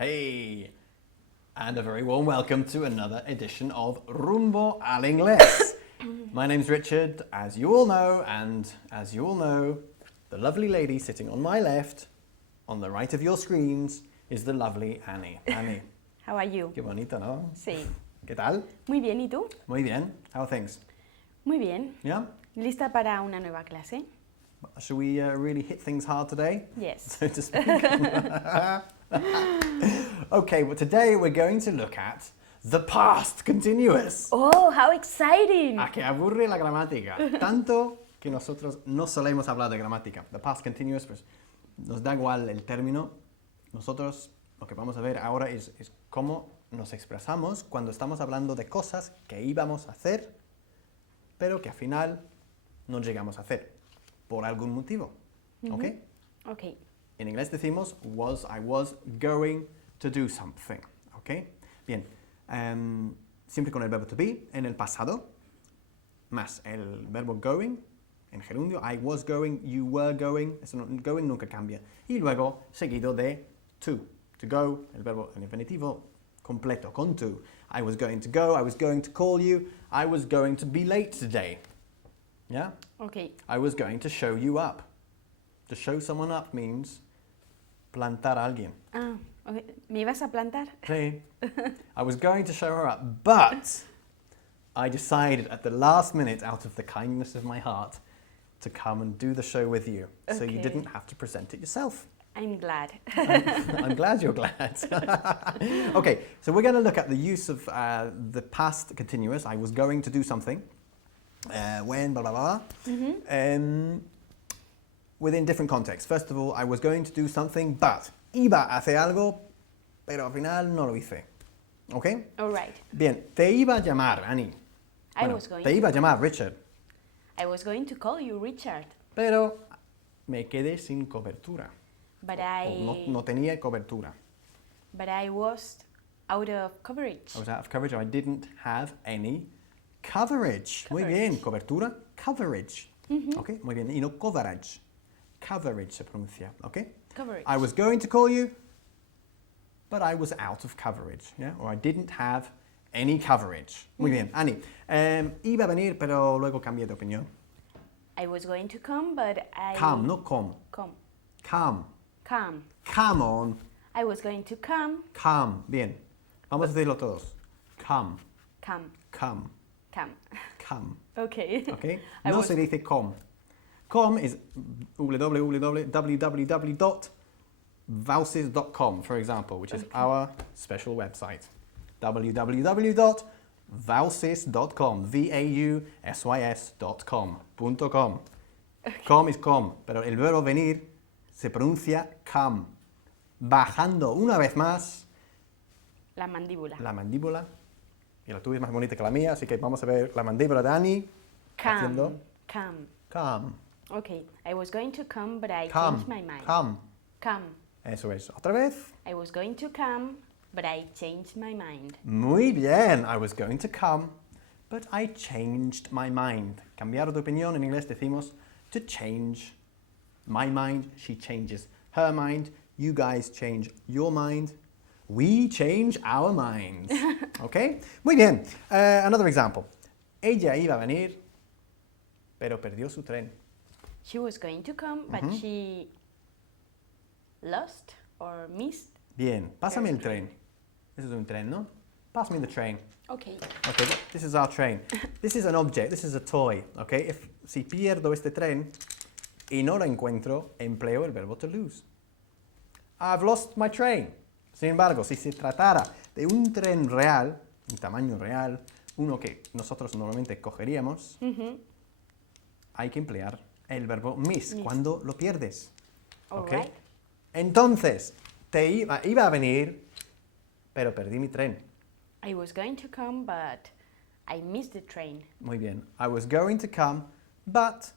Hey, and a very warm welcome to another edition of Rumbo al Inglés. My name's Richard, as you all know, and as you all know, the lovely lady sitting on my left, on the right of your screens, is the lovely Annie. Annie. How are you? Qué bonito, ¿no? Sí. ¿Qué tal? Muy bien, ¿y tú? Muy bien. How are things? Muy bien. Yeah? ¿Lista para una nueva clase? Should we really hit things hard today? Yes. So to speak. Okay, well today we're going to look at the past continuous. Oh, how exciting! A que aburre la gramática. Tanto que nosotros no solemos hablar de gramática. The past continuous, pues nos da igual el término. Nosotros lo que vamos a ver ahora es cómo nos expresamos cuando estamos hablando de cosas que íbamos a hacer, pero que al final no llegamos a hacer, por algún motivo. ¿Ok? Ok. En inglés decimos I was going to do something. ¿Ok? Bien. Siempre con el verbo to be en el pasado, más el verbo going en gerundio. I was going, you were going. Eso going nunca cambia. Y luego seguido de to. To go, el verbo en infinitivo completo, con to. I was going to go, I was going to call you, I was going to be late today. Yeah? Ok. I was going to show you up. To show someone up means plantar a alguien. Ah, okay. ¿Me ibas a plantar? Sí. I was going to show her up, but I decided at the last minute, out of the kindness of my heart, to come and do the show with you. So you Okay. didn't have to present it yourself. I'm glad. I'm glad you're glad. Okay, so we're going to look at the use of the past continuous. I was going to do something. When, blah, blah, blah. Within different contexts. First of all, I was going to do something, but iba a hacer algo, pero al final no lo hice. ¿Ok? All right. Bien, te iba a llamar, Annie. I was going te iba a llamar, Richard. I was going to call you Richard, Pero me quedé sin cobertura. but No tenía cobertura. I was out of coverage. I was out of coverage. I didn't have any coverage. Muy bien, cobertura, coverage. Okay, muy bien. Y no coverage. Coverage se pronuncia, okay? Coverage. I was going to call you, but I was out of coverage, yeah? Or I didn't have any coverage. Muy bien, Annie. Iba a venir, pero luego cambié de opinión. I was going to come, but I... Come, no come. Come. Come. Come. Come on. I was going to come. Come. Bien. Vamos a decirlo todos. Come. Come. Come. Come. Come. Okay. Okay? I No was- se dice com. Com is www.vausis.com, for example, which is our special website. www.vausis.com. VAUSYS.com. Com is com, pero el verbo venir se pronuncia come. Bajando una vez más La mandíbula. la mandíbula. Y la tuya es más bonita que la mía, así que vamos a ver la mandíbula de Annie. Haciendo Come. come. Okay. I was going to come, but I Come. changed my mind. Come. Come. Eso es. Otra vez. I was going to come, but I changed my mind. Muy bien. I was going to come, but I changed my mind. Cambiar de opinión en inglés decimos to change my mind. She changes her mind. You guys change your mind. We change our minds. Okay? Muy bien. Another example. Ella iba a venir, pero perdió su tren. She was going to come, but she lost or missed. Bien. Pásame el tren. This is un tren, ¿no? Pass me the train. Okay. Okay, this is our train. This is an object, this is a toy, okay? Si pierdo este tren y no lo encuentro, empleo el verbo to lose. I've lost my train. Sin embargo, si se tratara de un tren real, un tamaño real, uno que nosotros normalmente cogeríamos, hay que emplear el verbo miss cuando lo pierdes. ¿Ok? Alright. Entonces, iba a venir, pero perdí mi tren. I was going to come, but I missed the train. Muy bien. I was going to come, but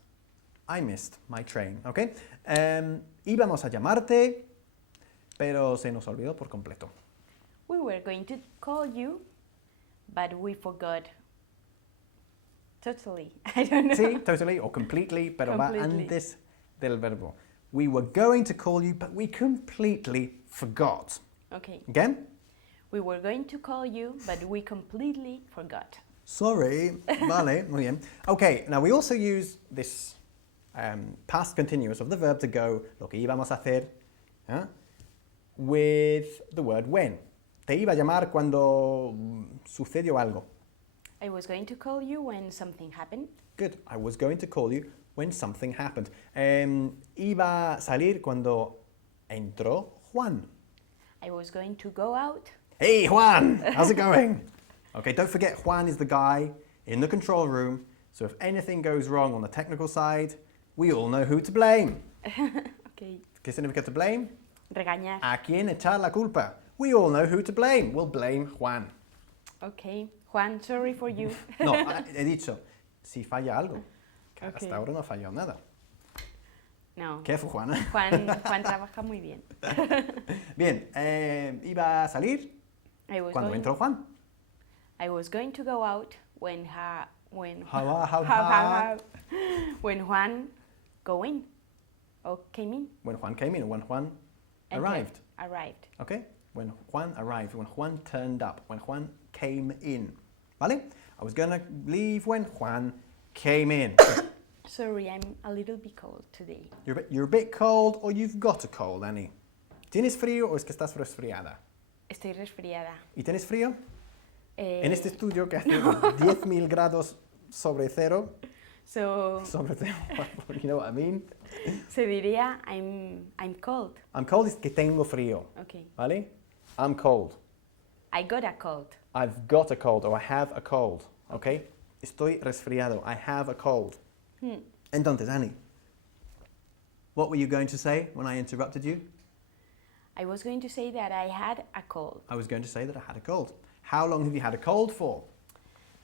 I missed my train. ¿Ok? Íbamos a llamarte, pero se nos olvidó por completo. We were going to call you, but we forgot. Totally. I don't know. Sí, totally o completely, pero va Completely. antes del verbo. We were going to call you, but we completely forgot. Okay. Again? We were going to call you, but we completely forgot. Sorry. Vale, muy bien. Okay, now we also use this past continuous of the verb to go, lo que íbamos a hacer, with the word when. Te iba a llamar cuando sucedió algo. I was going to call you when something happened. Good. I was going to call you when something happened. Iba a salir cuando entró Juan. I was going to go out. Hey, Juan! How's it going? Okay, don't forget Juan is the guy in the control room, so if anything goes wrong on the technical side, we all know who to blame. Okay. ¿Qué significa to blame? Regañar. ¿A quién echar la culpa? We all know who to blame. We'll blame Juan. Okay. Juan, sorry for you. No, he dicho, si falla algo. Que Okay. hasta ahora no ha fallado nada. No. Careful, Juan. Juan trabaja muy bien. Bien, iba a salir cuando entró Juan. I was going to go out when when Juan go in or came in. When Juan came in, when Juan Entered. arrived. Arrived. Okay? When Juan arrived, when Juan turned up, when Juan came in. ¿Vale? I was gonna leave when Juan came in. Sorry, I'm a little bit cold today. You're a bit cold or you've got a cold, Annie. ¿Tienes frío o es que estás resfriada? Estoy resfriada. ¿Y tienes frío? En este Eh, estudio que hace 10.000 grados sobre cero. So Sobre cero, you know what I mean? se diría I'm cold. I'm cold es que tengo frío. Okay. ¿Vale? I'm cold. I got a cold. I've got a cold or I have a cold. Okay? Estoy resfriado. I have a cold. Entonces, Annie, what were you going to say when I interrupted you? I was going to say that I had a cold I was going to say that I had a cold. How long have you had a cold for?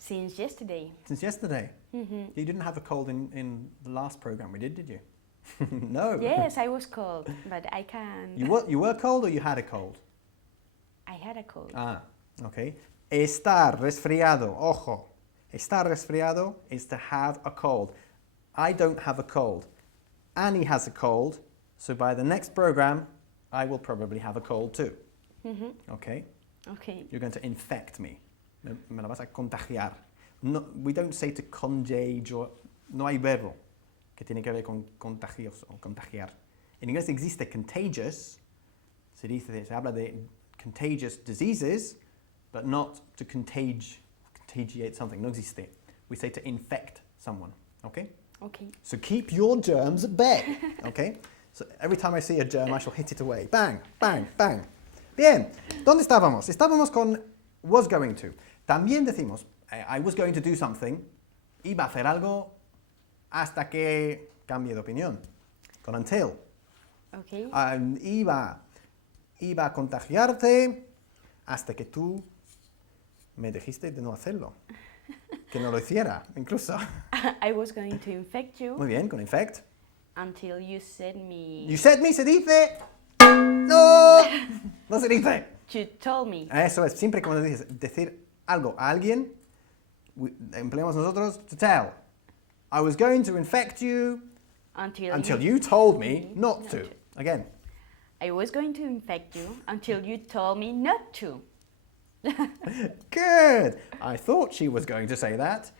since yesterday. Since yesterday. Mhm. You didn't have a cold in the last program we did you? No. Yes, I was cold, but I can. You were cold or you had a cold? I had a cold. Ah, okay. Estar resfriado, ojo. Estar resfriado is to have a cold. I don't have a cold. Annie has a cold, so by the next program, I will probably have a cold too. Mhm. Okay? Okay. You're going to infect me. Me la vas a contagiar. No, we don't say to contagiate or... No hay verbo que tiene que ver con contagioso o contagiar. En inglés existe contagious. Se habla de contagious diseases, but not to contagiate something. No existe. We say to infect someone. Okay? Okay. So keep your germs at bay. Okay? So every time I see a germ, I shall hit it away. Bang, bang, bang. Bien. ¿Dónde estábamos? Estábamos con was going to. También decimos, I was going to do something. Iba a hacer algo hasta que cambie de opinión. Con until. Okay. Iba a contagiarte hasta que tú me dijiste de no hacerlo. Que no lo hiciera, incluso. I was going to infect you Muy bien, con infect. until you said me. You said me, se dice. No, no se dice. You told me. Eso es, siempre cuando dices decir algo a alguien, empleamos nosotros to tell. I was going to infect you until you told me not to. Again. I was going to infect you until you told me not to. Good. I thought she was going to say that.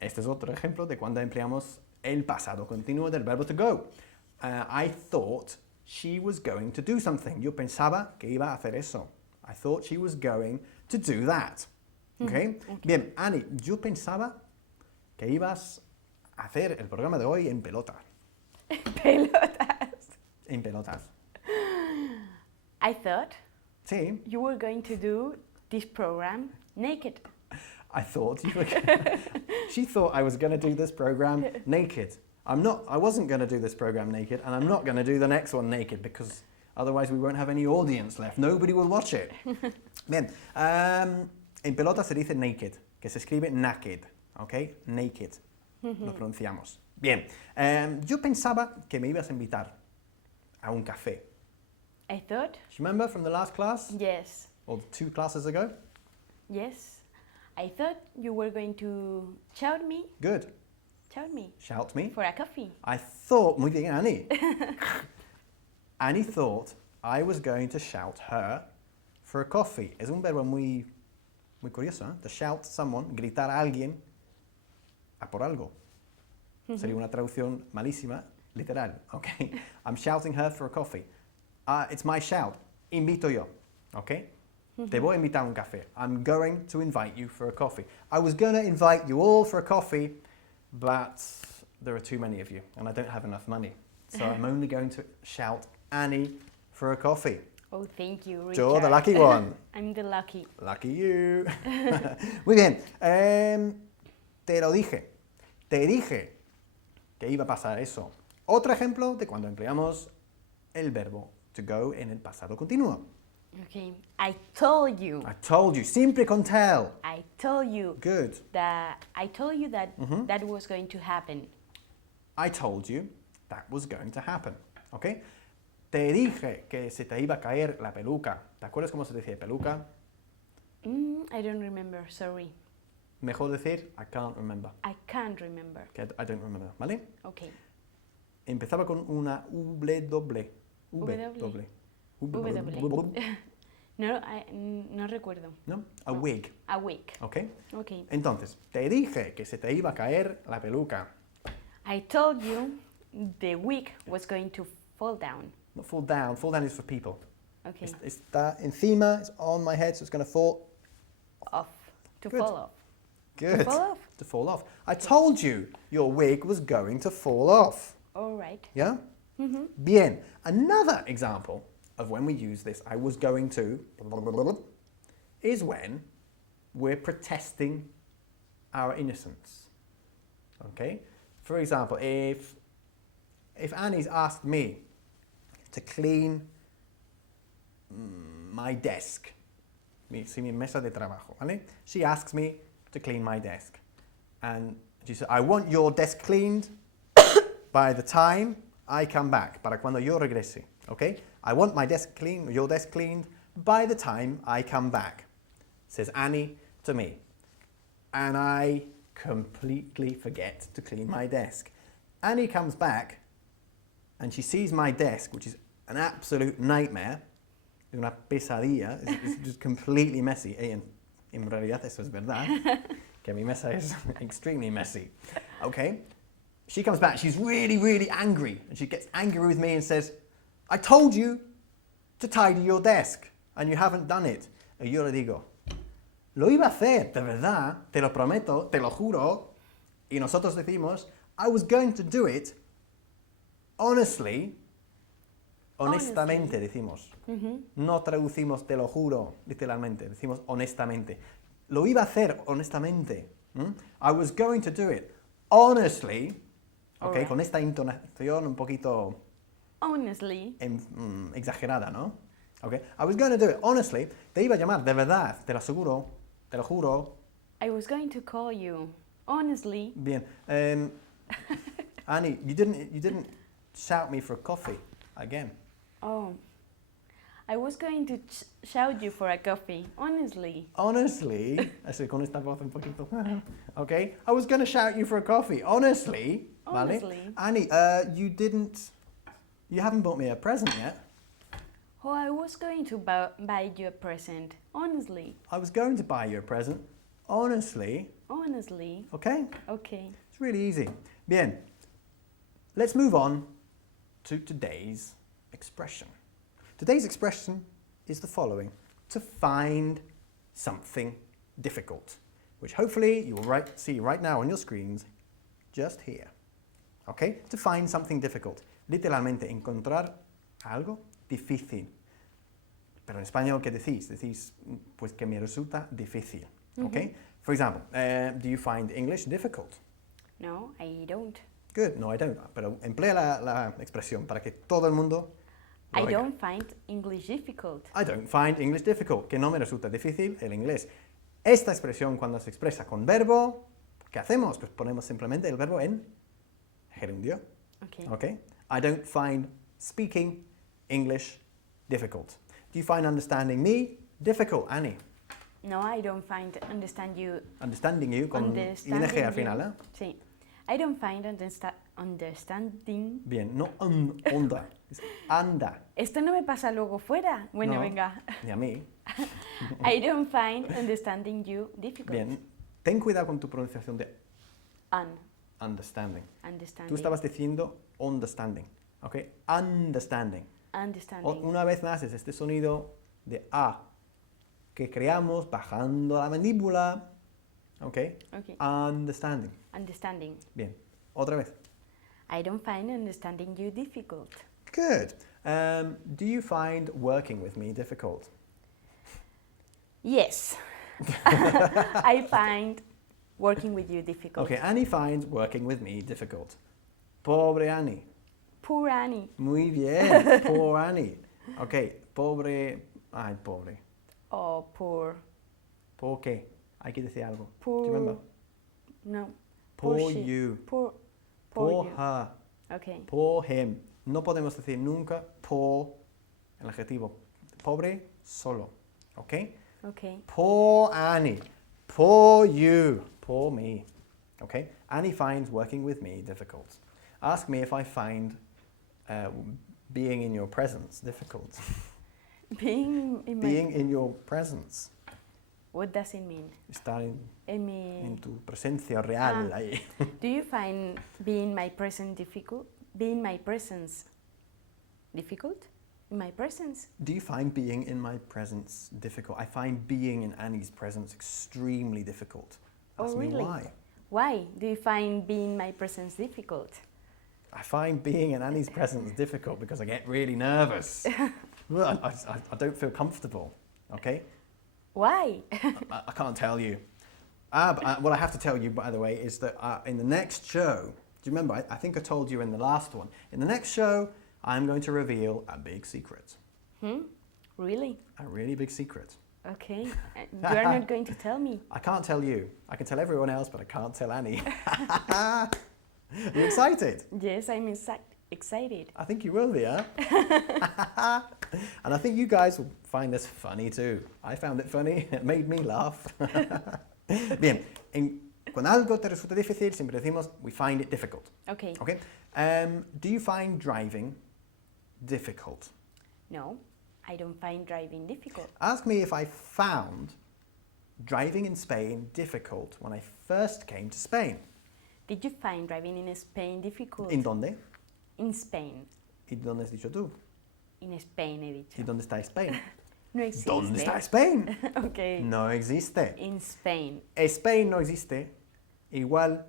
Este es otro ejemplo de cuando empleamos el pasado continuo del verbo to go. I thought she was going to do something. Yo pensaba que iba a hacer eso. I thought she was going to do that. Okay? Bien, Annie, yo pensaba que ibas a hacer el programa de hoy en pelota. Pelotas. En pelotas. I thought Sí. you were going to do this program naked. I thought you were she thought I was going to do this program naked. I wasn't going to do this program naked, and I'm not going to do the next one naked because otherwise we won't have any audience left. Nobody will watch it. Bien, en pelota se dice naked, que se escribe naked, ¿ok? Naked, lo pronunciamos. Bien, yo pensaba que me ibas a invitar a un café. I thought, Do you remember from the last class? yes, Or 2 classes ago? yes. I thought you were going to shout me Good. Shout me. for a coffee. I thought, muy bien, Annie. Annie thought I was going to shout her for a coffee. Es un verbo muy curioso, ¿eh? To shout someone, gritar a alguien a por algo. Sería una traducción malísima, literal. Okay. I'm shouting her for a coffee. It's my shout. Invito yo. Okay. Te voy a invitar a un café. I'm going to invite you for a coffee. I was going to invite you all for a coffee, but there are too many of you, and I don't have enough money. So I'm only going to shout Annie for a coffee. Oh, thank you, Richard. You're the lucky one. I'm the lucky. Lucky you. Muy bien. Te lo dije. Te dije que iba a pasar eso. Otro ejemplo de cuando empleamos el verbo to go en el pasado continuo. Okay. I told you. I told you. Siempre con tell. I told you. Good. I told you that that was going to happen. I told you that was going to happen. ¿Ok? Te dije que se te iba a caer la peluca. ¿Te acuerdas cómo se decía peluca? I don't remember, sorry. Mejor decir, I can't remember. I can't remember. Que I don't remember, ¿vale? Okay. Empezaba con una W. No, no recuerdo. ¿No? A wig. A wig. ¿Ok? Okay. Entonces, te dije que se te iba a caer la peluca. I told you the wig was going to fall down. Not fall down. Fall down is for people. Okay. Está encima, it's on my head, so it's going to fall Off. To Good. fall off. Good. To fall off. To fall off. I told you your wig was going to fall off. All right. Yeah? Bien. Another example of when we use this, I was going to, is when we're protesting our innocence. Okay? For example, if Annie's asked me to clean my desk, mi mesa de trabajo, ¿vale? She asks me to clean my desk. And she said, I want your desk cleaned by the time I come back, para cuando yo regrese, okay? I want my desk cleaned, your desk cleaned by the time I come back, says Annie to me. And I completely forget to clean my desk. Annie comes back and she sees my desk, which is an absolute nightmare, una pesadilla, it's just completely messy. En realidad eso es verdad, que mi mesa es extremely messy. Okay? She comes back, she's really, really angry, and she gets angry with me and says, I told you to tidy your desk, and you haven't done it. Y yo le digo, lo iba a hacer, de verdad, te lo prometo, te lo juro. Y nosotros decimos, I was going to do it, honestly. Honestamente decimos. No traducimos te lo juro, literalmente. Decimos honestamente. Lo iba a hacer honestamente. I was going to do it honestly. Okay, Right. con esta intonación un poquito Honestly. exagerada, ¿no? Okay. I was going to do it honestly. Te iba a llamar de verdad, te lo aseguro, te lo juro. I was going to call you. Honestly. Bien. Annie, you didn't shout me for a coffee again. Oh. I was going to shout you for a coffee. Honestly. Honestly, así con esta voz un poquito. Okay. I was going to shout you for a coffee. Honestly. Honestly. Vale? Annie, you haven't bought me a present yet. Oh, I was going to buy you a present. Honestly. I was going to buy you a present. Honestly. Honestly. Okay. Okay. It's really easy. Bien. Let's move on to today's expression. Today's expression is the following: to find something difficult, which hopefully you will see right now on your screens, just here. Okay? To find something difficult. Literalmente, encontrar algo difícil. Pero en español, ¿qué decís? Decís, pues que me resulta difícil. Okay? For example, do you find English difficult? No, I don't. Good. No, I don't. Pero emplea la expresión para que todo el mundo lo I oiga. don't find English difficult. I don't find English difficult. Que no me resulta difícil el inglés. Esta expresión cuando se expresa con verbo, ¿qué hacemos? Pues ponemos simplemente el verbo en gerundio. Okay. Okay? I don't find speaking English difficult. Do you find understanding me difficult, Annie? No, I don't find understanding you. Con ing al final, ¿eh? Sí. I don't find understanding. Bien, no onda, es anda. Esto no me pasa luego fuera. Bueno, No. venga. Ni a mí. I don't find understanding you difficult. Bien, ten cuidado con tu pronunciación de understanding. Understanding. Tú estabas diciendo understanding, ¿ok? Understanding. Understanding. Una vez más es este sonido de A que creamos bajando la mandíbula, ¿ok? Okay. Understanding. Understanding. Bien, otra vez. I don't find understanding you difficult. Good. Do you find working with me difficult? Yes. I find working with you difficult. Okay, Annie finds working with me difficult. Pobre Annie. Poor Annie. Muy bien, poor Annie. Okay, pobre. Ay, pobre. Oh, poor. ¿Por qué? Hay que decir algo. Poor. Do you remember? No. Poor she. you. Poor Poor you. her. Okay. Poor him. No podemos decir nunca poor, el adjetivo. Pobre, solo. ¿Ok? Okay. Poor Annie. Poor you. Poor me. ¿Ok? Annie finds working with me difficult. Ask me if I find being in your presence difficult. Being in my... Being in your presence. What does it mean? Estar en In tu presencia real ahí. Do you find being my presence difficult? Being my presence difficult? In my presence? Do you find being in my presence difficult? I find being in Annie's presence extremely difficult. Ask Oh, me really? why. Why do you find being in my presence difficult? I find being in Annie's presence difficult because I get really nervous. Well, I don't feel comfortable, okay? Why? I can't tell you. What I have to tell you, by the way, is that in the next show, do you remember, I think I told you in the last one, in the next show, I'm going to reveal a big secret. Really? A really big secret. Okay. You are not going to tell me. I can't tell you. I can tell everyone else, but I can't tell Annie. Are you excited? Yes, I'm excited. I think you will be, huh? And I think you guys will find this funny too. I found it funny. It made me laugh. Bien, cuando algo te resulta difícil, siempre decimos, we find it difficult. Okay. Okay? Do you find driving difficult? No, I don't find driving difficult. Ask me if I found driving in Spain difficult when I first came to Spain. Did you find driving in Spain difficult? ¿En dónde? In Spain. ¿Y dónde has dicho tú? In Spain he dicho. ¿Y dónde está Spain? No existe. ¿Dónde está Spain? Okay. No existe. In Spain. Spain no existe, igual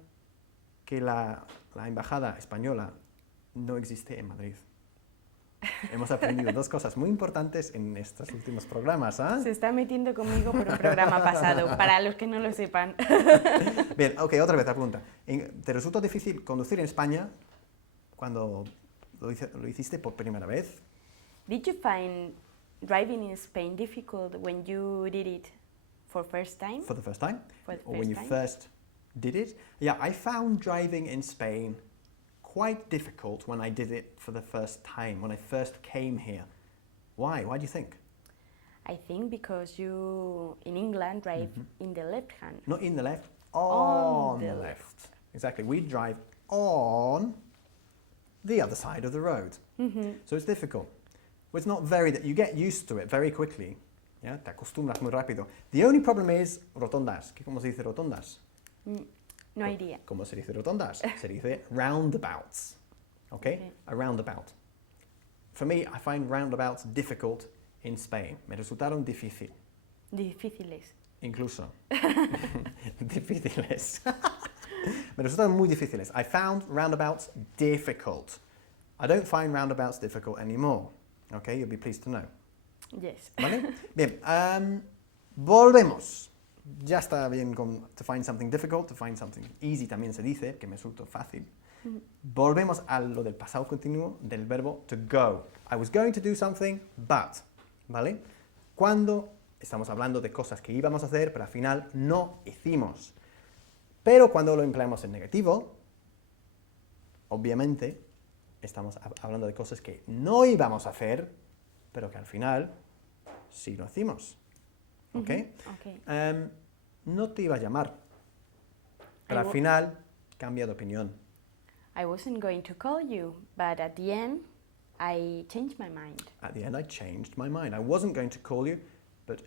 que la embajada española no existe en Madrid. Hemos aprendido dos cosas muy importantes en estos últimos programas, ¿ah? Se está metiendo conmigo por un programa pasado, para los que no lo sepan. Bien, ok, otra vez la pregunta. ¿Te resultó difícil conducir en España cuando lo hiciste por primera vez? Did you find driving in Spain difficult when you did it for first time? For the first time? For the Or first when you time? first did it? Yeah, I found driving in Spain quite difficult when I did it for the first time, when I first came here. Why? Why do you think? I think because you, in England, drive in the left hand. Not in the left, on the left. Exactly. We drive on the other side of the road. So it's difficult. Well, it's not very that you get used to it very quickly. Yeah, te acostumbras muy rápido. The only problem is rotondas. ¿Cómo se dice rotondas? No idea. ¿Cómo se dice rotondas? Se dice roundabouts. Okay? A roundabout. For me, I find roundabouts difficult in Spain. Me resultaron difícil. Difíciles. Incluso. Difíciles. Me resultaron muy difíciles. I found roundabouts difficult. I don't find roundabouts difficult anymore. Okay, you'll be pleased to know. Yes. ¿Vale? Bien, volvemos. Ya está bien con to find something difficult, to find something easy también se dice, que me resultó fácil. Volvemos a lo del pasado continuo del verbo to go. I was going to do something, but. ¿Vale? Cuando estamos hablando de cosas que íbamos a hacer, pero al final no hicimos. Pero cuando lo empleamos en negativo, obviamente estamos hablando de cosas que no íbamos a hacer, pero que al final sí lo hicimos. ¿Ok? Okay. No te iba a llamar, pero al final cambia de opinión. I wasn't going to call you, but at the end, I changed my mind. At the end I changed my mind. I wasn't going to call you, but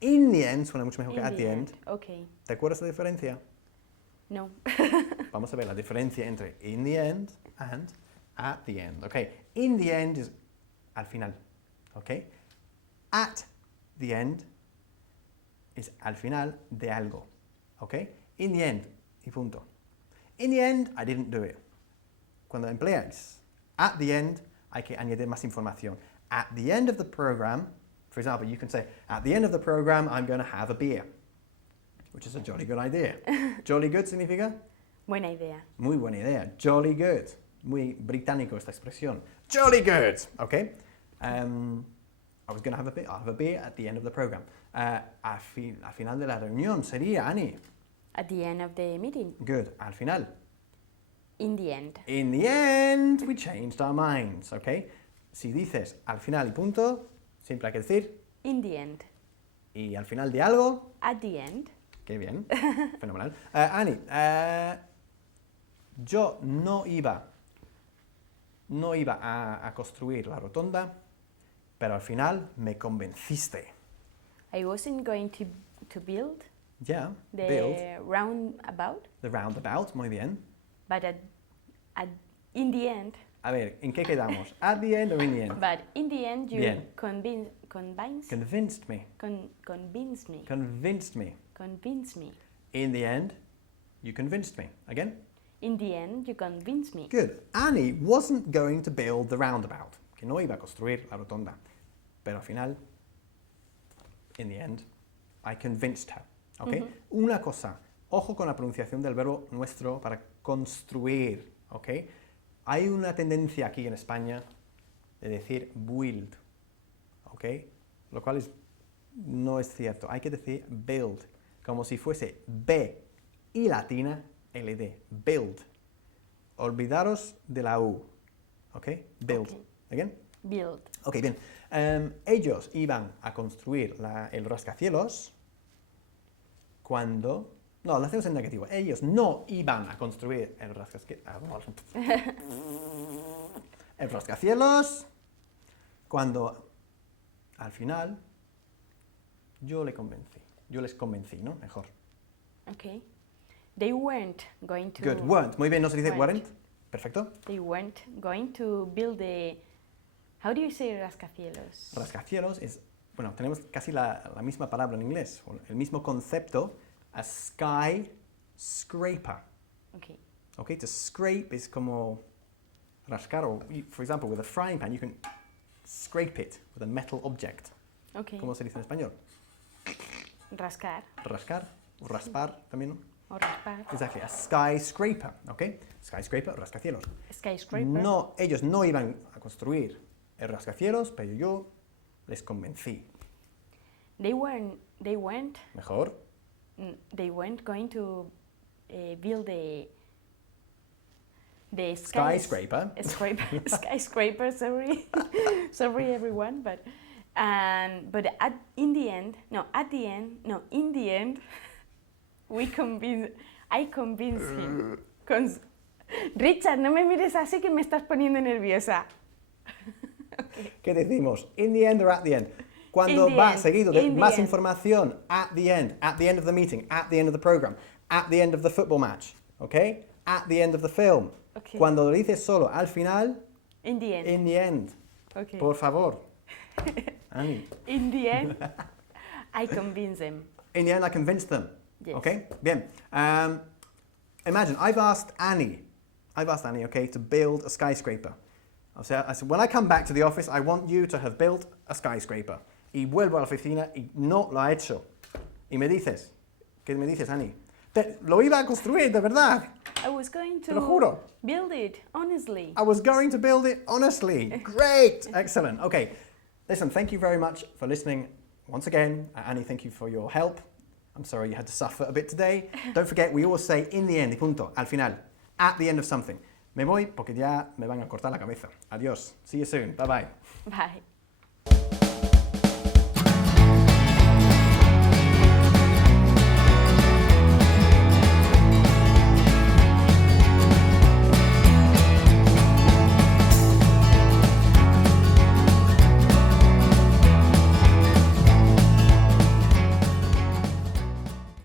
In the end suena mucho mejor que In at the end. Okay. ¿Te acuerdas la diferencia? No. Vamos a ver la diferencia entre in the end and at the end. Okay. In the end es al final. Okay. At the end es al final de algo. Okay. In the end y punto. In the end, I didn't do it. Cuando empleas at the end, hay que añadir más información. At the end of the program, for example, you can say, at the end of the program, I'm going to have a beer, which is a jolly good idea. Jolly good significa Buena idea. muy buena idea. Jolly good. Muy británico esta expresión. Jolly good. Okay. I was going to have a beer. I'll have a beer at the end of the program. Al final de la reunión sería, Annie. At the end of the meeting. Good. Al final. In the end. In the end, we changed our minds, ¿ok? Si dices al final y punto, siempre hay que decir In the end. y al final de algo, At the end. qué bien, fenomenal. Annie, yo no iba a construir la rotonda, pero al final me convenciste. I wasn't going to build Yeah, the build roundabout, the roundabout, muy bien. but in the end, A ver, ¿en qué quedamos? At the end or in the end? but in the end you Bien. convinced me. Convinced me. In the end, you convinced me. Again? In the end, you convinced me. Good. Annie wasn't going to build the roundabout, que no iba a construir la rotonda. Pero al final, in the end, I convinced her. ¿Ok? Una cosa, ojo con la pronunciación del verbo nuestro para construir. ¿Ok? Hay una tendencia aquí en España de decir build. ¿Ok? Lo cual no es cierto. Hay que decir build, como si fuese B y latina LD. Build. Olvidaros de la U. ¿Ok? Build. Okay. ¿Again? Build. Ok, bien. Ellos iban a construir el rascacielos cuando... No, lo hacemos en negativo. Ellos no iban a construir el rascacielos cuando al final yo les convencí, ¿no? Mejor. Okay. They weren't going to... Good. Weren't. Muy bien, no se dice Weren't. weren't. Perfecto. They weren't going to build the... How do you say rascacielos? Rascacielos es... Bueno, tenemos casi la misma palabra en inglés, o el mismo concepto, a skyscraper. Okay. Okay, to scrape is como rascar, or for example, with a frying pan, you can scrape it with a metal object. Okay. ¿Cómo se dice en español? Rascar Rascar, o raspar también, ¿no? o raspar. Exactly, a skyscraper, okay? Skyscraper, rascacielos. Skyscraper. No, ellos no iban a construir el rascacielos, pero yo les convencí. They weren't Mejor. going to build the Skyscraper. skyscraper. Sorry everyone, but in the end, I convinced him. Richard, no me mires así que me estás poniendo nerviosa. Okay. ¿Qué decimos? In the end or at the end? Cuando In the va end, seguido de in the más end. información, at the end of the meeting, at the end of the program, at the end of the football match, ¿ok? At the end of the film. Okay. Cuando lo dices solo al final, In the end. in the end. Okay. Por favor. Annie. In the end, I convinced them. In the end, I convinced them. Yes. Okay? Bien. Imagine, I've asked Annie, okay, to build a skyscraper. O sea, I said, when I come back to the office, I want you to have built a skyscraper. Y vuelvo a la oficina y no lo ha hecho. Y me dices, ¿qué me dices, Annie? Lo iba a construir, de verdad. I was going Te lo juro. to build it, honestly. I was going to build it honestly. Great. Excellent. Okay. Listen, thank you very much for listening once again. Annie, thank you for your help. I'm sorry you had to suffer a bit today. Don't forget, we always say in the end, y punto, al final, at the end of something. Me voy porque ya me van a cortar la cabeza. Adiós. See you soon. Bye bye. Bye.